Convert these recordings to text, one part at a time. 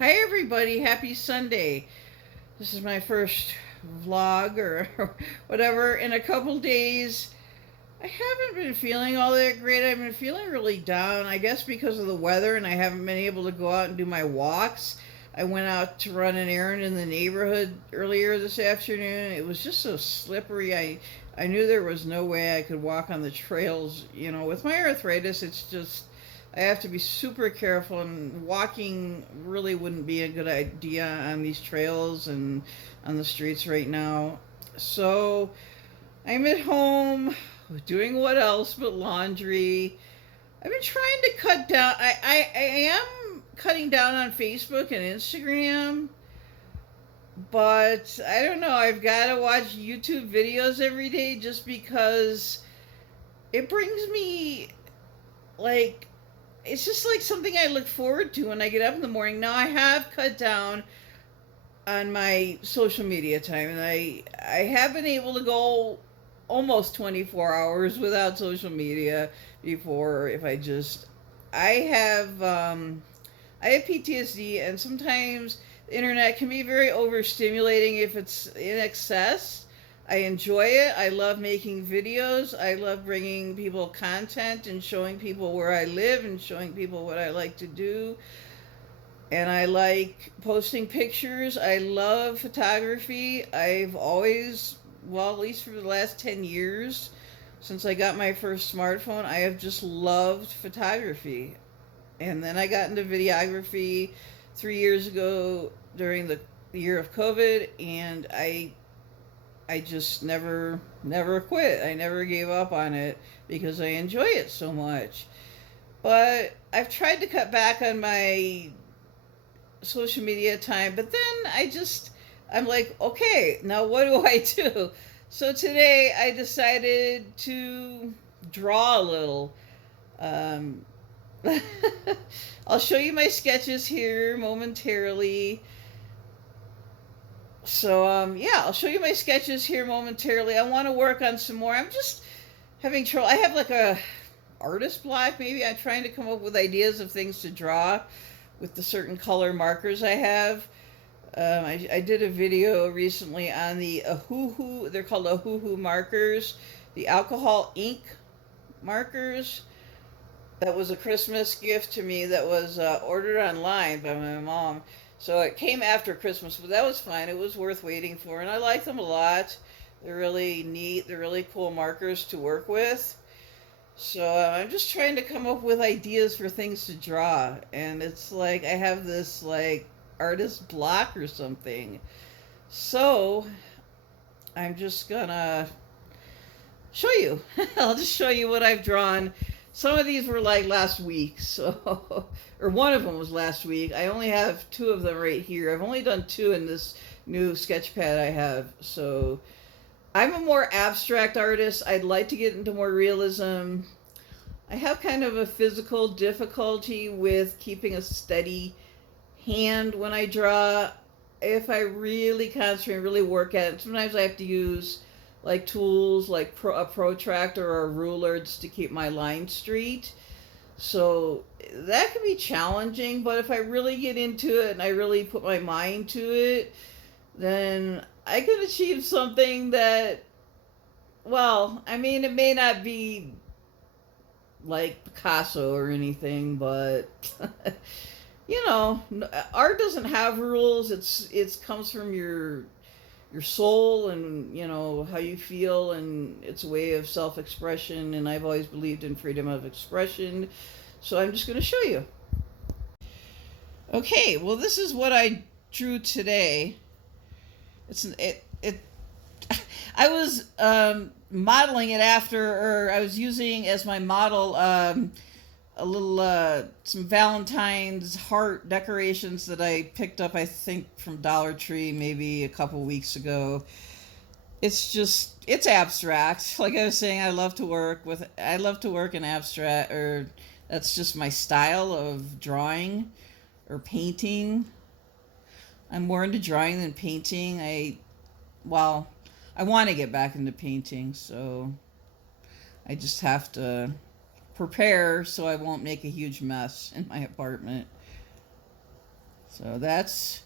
Hi, everybody. Happy Sunday. This is my first vlog or whatever in a couple days. I haven't been feeling all that great. I've been feeling really down, I guess because of the weather, and I haven't been able to go out and do my walks. I went out to run an errand in the neighborhood earlier this afternoon. It was just so slippery. I knew there was no way I could walk on the trails. With my arthritis, it's just I have to be super careful, and walking really wouldn't be a good idea on these trails and on the streets right now. So I'm at home doing what else but laundry. I've been trying to cut down. I am cutting down on Facebook and Instagram, but I don't know. I've got to watch YouTube videos every day just because it brings me like it's just like something I look forward to when I get up in the morning. Now I have cut down on my social media time, and I have been able to go almost 24 hours without social media before. If I just I have PTSD, and sometimes the internet can be very overstimulating if it's in excess. I enjoy it. I love making videos. I love bringing people content and showing people where I live and showing people what I like to do. And I like posting pictures. I love photography. I've always, well, at least for the last 10 years, since I got my first smartphone, I have just loved photography. And then I got into videography 3 years ago during the year of COVID, and I just never quit. I never gave up on it because I enjoy it so much. But I've tried to cut back on my social media time, but then I'm like, okay, now what do I do? So today I decided to draw a little. Um, I'll show you my sketches here momentarily. So yeah, I'll show you my sketches here momentarily. I want to work on some more. I'm just having trouble. I have like a artist block. Maybe I'm trying to come up with ideas of things to draw with the certain color markers I have. I did a video recently on the Ohuhu. They're called Ohuhu markers, the alcohol ink markers. That was a Christmas gift to me that was ordered online by my mom. So it came after Christmas, but that was fine. It was worth waiting for, and I like them a lot. They're really neat. They're really cool markers to work with. So I'm just trying to come up with ideas for things to draw, and it's like I have this like artist block or something. So I'm just gonna show you. I'll just show you what I've drawn. Some of these were like last week, so or one of them was last week. I only have two of them right here. I've only done two in this new sketch pad I have. So I'm a more abstract artist. I'd like to get into more realism. I have kind of a physical difficulty with keeping a steady hand when I draw. If I really concentrate and really work at it, sometimes I have to use like tools like a protractor or a ruler just to keep my line straight. So that can be challenging, but if I really get into it and I really put my mind to it, then I can achieve something that, well, I mean, it may not be like Picasso or anything, but art doesn't have rules. It's comes from your soul and how you feel, and it's a way of self-expression, and I've always believed in freedom of expression. So I'm just going to show you. Okay, well, this is what I drew today. It I was modeling it after, or I was using as my model a little some Valentine's heart decorations that I picked up, I think, from Dollar Tree maybe a couple weeks ago. It's abstract. Like I was saying, I love to work in abstract, or that's just my style of drawing or painting. I'm more into drawing than painting. Well, I want to get back into painting, so I just have to prepare so I won't make a huge mess in my apartment. So that's,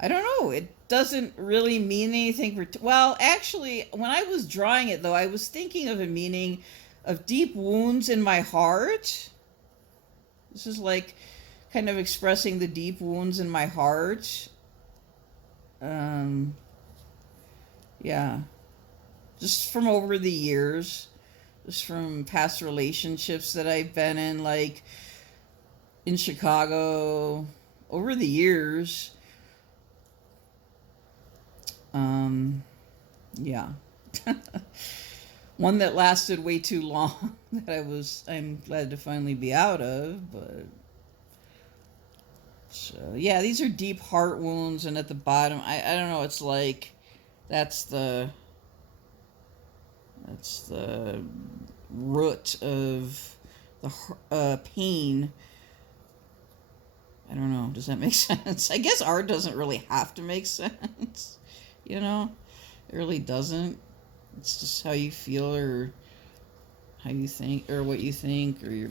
I don't know. It doesn't really mean anything. Well, actually, when I was drawing it, though, I was thinking of a meaning of deep wounds in my heart. This is like kind of expressing the deep wounds in my heart. Um, yeah, just from over the years, just from past relationships that I've been in, like in Chicago, over the years. Um, yeah. One that lasted way too long that I'm glad to finally be out of, but so yeah, these are deep heart wounds, and at the bottom, I don't know, it's like that's the that's the root of the pain. I don't know. Does that make sense? I guess art doesn't really have to make sense. You know, it really doesn't. It's just how you feel, or how you think, or what you think, or your,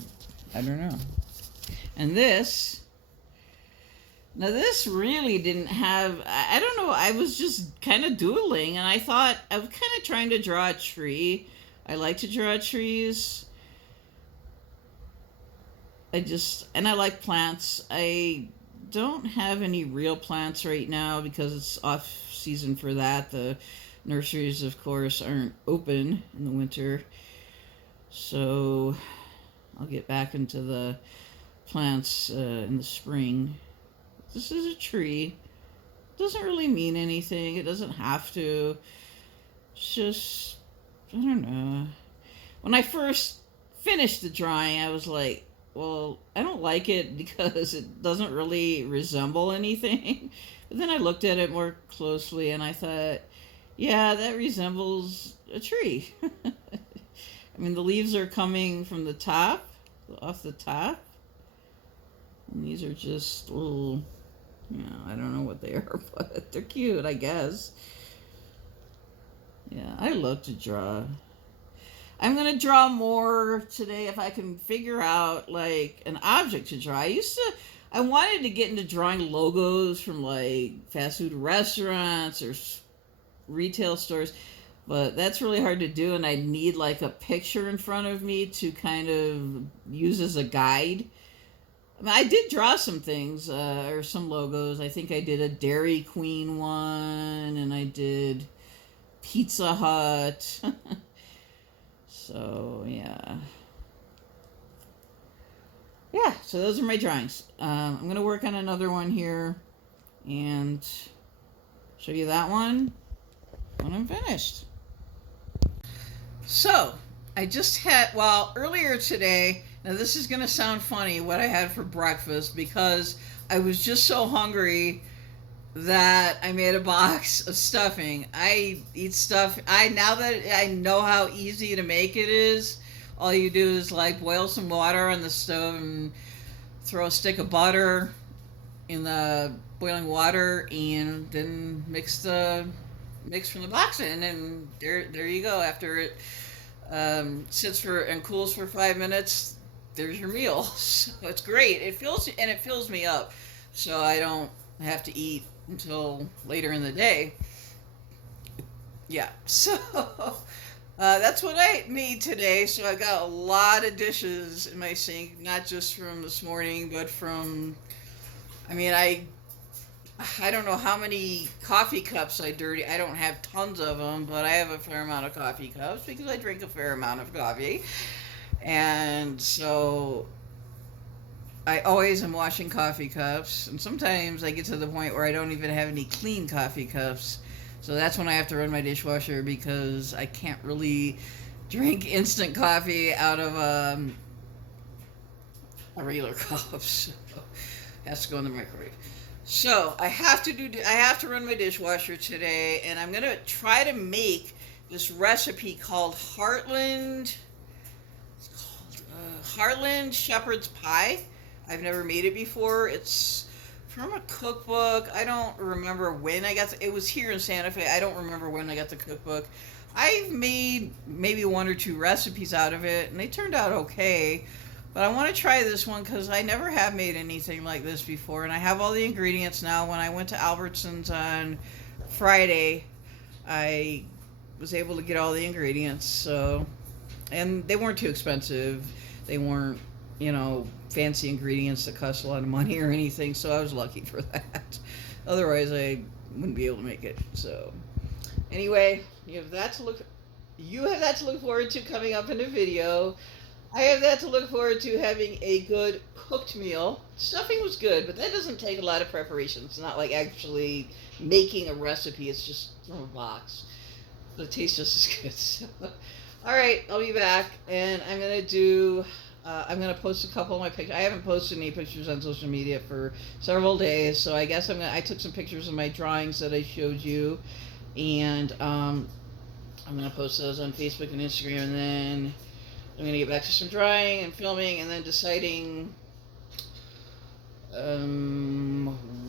I don't know. And this, now this really didn't have, I don't know, I was just kind of doodling, and I thought, I was kind of trying to draw a tree. I like to draw trees. And I like plants. I don't have any real plants right now because it's off season for that. The nurseries, of course, aren't open in the winter. So I'll get back into the plants in the spring. This is a tree. Doesn't really mean anything. It doesn't have to. It's just, I don't know. When I first finished the drawing, I was like, well, I don't like it because it doesn't really resemble anything. But then I looked at it more closely and I thought, yeah, that resembles a tree. I mean, the leaves are coming from the top, off the top. And these are just little, I don't know what they are, but they're cute, I guess. Yeah, I love to draw. I'm going to draw more today if I can figure out like an object to draw. I wanted to get into drawing logos from like fast food restaurants or retail stores, but that's really hard to do, and I need like a picture in front of me to kind of use as a guide. I mean, I did draw some things, or some logos. I think I did a Dairy Queen one, and I did Pizza Hut. So, yeah. Yeah, so those are my drawings. I'm going to work on another one here and show you that one when I'm finished. So, I just had, well, earlier today, now this is going to sound funny, what I had for breakfast, because I was just so hungry that I made a box of stuffing. I eat stuff. Now that I know how easy to make it is, all you do is like boil some water on the stove and throw a stick of butter in the boiling water, and then mix from the box in, and there you go. After it sits for and cools for 5 minutes, there's your meal. So it's great. It fills me up, so I don't have to eat until later in the day. Yeah, so that's what I made today. So I got a lot of dishes in my sink, not just from this morning, but from, I mean, I don't know how many coffee cups I dirty. I don't have tons of them, but I have a fair amount of coffee cups because I drink a fair amount of coffee. And so I always am washing coffee cups, and sometimes I get to the point where I don't even have any clean coffee cups. So that's when I have to run my dishwasher, because I can't really drink instant coffee out of a regular cup. So it has to go in the microwave. So I have to run my dishwasher today, and I'm gonna try to make this recipe called Heartland. It's called Heartland Shepherd's Pie. I've never made it before. It's from a cookbook. I don't remember when I got it was here in Santa Fe. I don't remember when I got the cookbook. I've made maybe one or two recipes out of it, and they turned out okay. But I want to try this one because I never have made anything like this before, and I have all the ingredients now. When I went to Albertsons on Friday, I was able to get all the ingredients. So, and they weren't too expensive. They weren't, fancy ingredients that cost a lot of money or anything. So I was lucky for that. Otherwise, I wouldn't be able to make it. So, anyway, you have that to look. You have that to look forward to coming up in a video. I have that to look forward to, having a good cooked meal. Stuffing was good, but that doesn't take a lot of preparation. It's not like actually making a recipe. It's just from a box. But it tastes just as good. So, all right, I'll be back, and I'm gonna do. I'm gonna post a couple of my pictures. I haven't posted any pictures on social media for several days, so I guess I took some pictures of my drawings that I showed you, and I'm gonna post those on Facebook and Instagram, and then I'm going to get back to some drawing and filming, and then deciding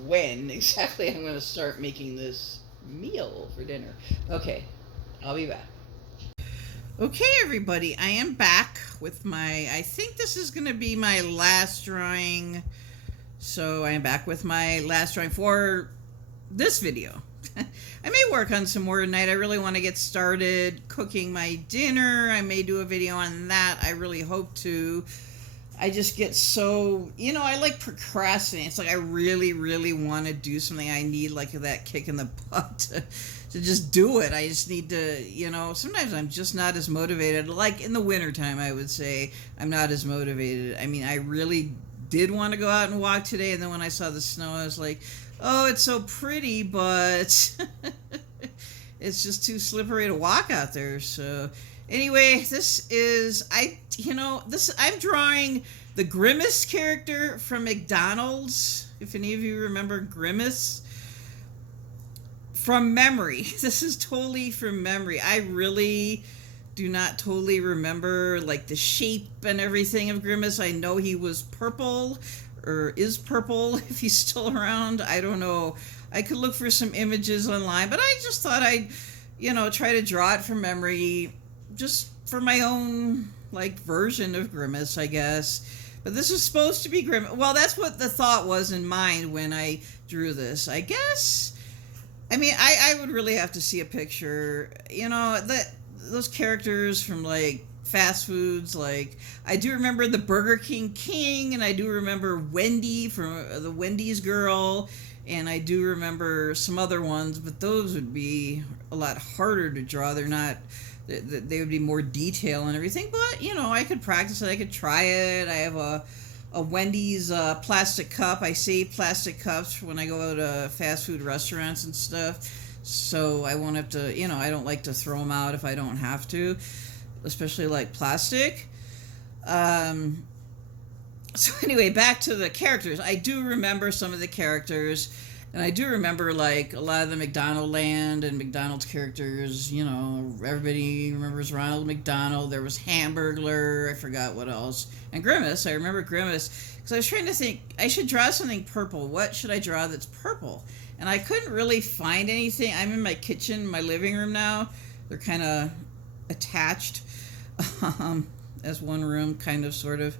when exactly I'm going to start making this meal for dinner. Okay, I'll be back. Okay, everybody, I am back with I think this is going to be my last drawing. So I am back with my last drawing for this video. I may work on some more tonight. I really want to get started cooking my dinner. I may do a video on that. I really hope to. I just get so, I like procrastinating. It's like I really, really want to do something. I need like that kick in the butt to just do it. I just need to, sometimes I'm just not as motivated. Like in the wintertime, I would say I'm not as motivated. I mean, I really did want to go out and walk today. And then when I saw the snow, I was like, oh, it's so pretty, but it's just too slippery to walk out there. So anyway, I'm drawing the Grimace character from McDonald's. If any of you remember Grimace, from memory. This is totally from memory. I really do not totally remember like the shape and everything of Grimace. I know he was purple, or is purple, if he's still around. I don't know. I could look for some images online, but I just thought I'd, try to draw it from memory, just for my own, version of Grimace, I guess. But this is supposed to be Grimace. Well, that's what the thought was in mind when I drew this, I guess. I mean, I would really have to see a picture. Those characters from, fast foods, I do remember the Burger King, and I do remember Wendy from the Wendy's Girl, and I do remember some other ones, but those would be a lot harder to draw. They would be more detail and everything, but I could practice it. I could try it. I have a Wendy's plastic cup. I save plastic cups when I go to fast food restaurants and stuff, so I won't have to, I don't like to throw them out if I don't have to, especially plastic. So anyway, back to the characters. I do remember some of the characters, and I do remember a lot of the McDonald Land and McDonald's characters. Everybody remembers Ronald McDonald. There was Hamburglar. I forgot what else. And Grimace. I remember Grimace because I was trying to think. I should draw something purple. What should I draw that's purple? And I couldn't really find anything. I'm in my kitchen, my living room now. They're kind of attached as one room, kind of, sort of.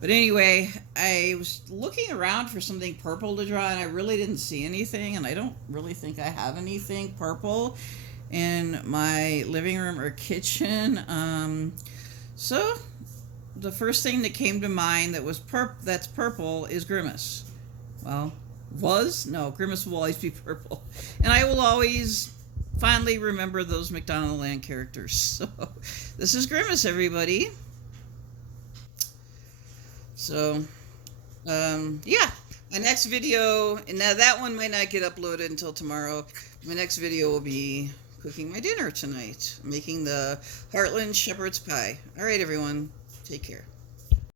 But anyway, I was looking around for something purple to draw, and I really didn't see anything, and I don't really think I have anything purple in my living room or kitchen. So the first thing that came to mind that's purple is Grimace. Well, Grimace will always be purple. And I will always fondly remember those McDonald Land characters. So this is Grimace, everybody. So, yeah, my next video, and now that one might not get uploaded until tomorrow. My next video will be cooking my dinner tonight, making the Heartland Shepherd's Pie. All right, everyone, take care.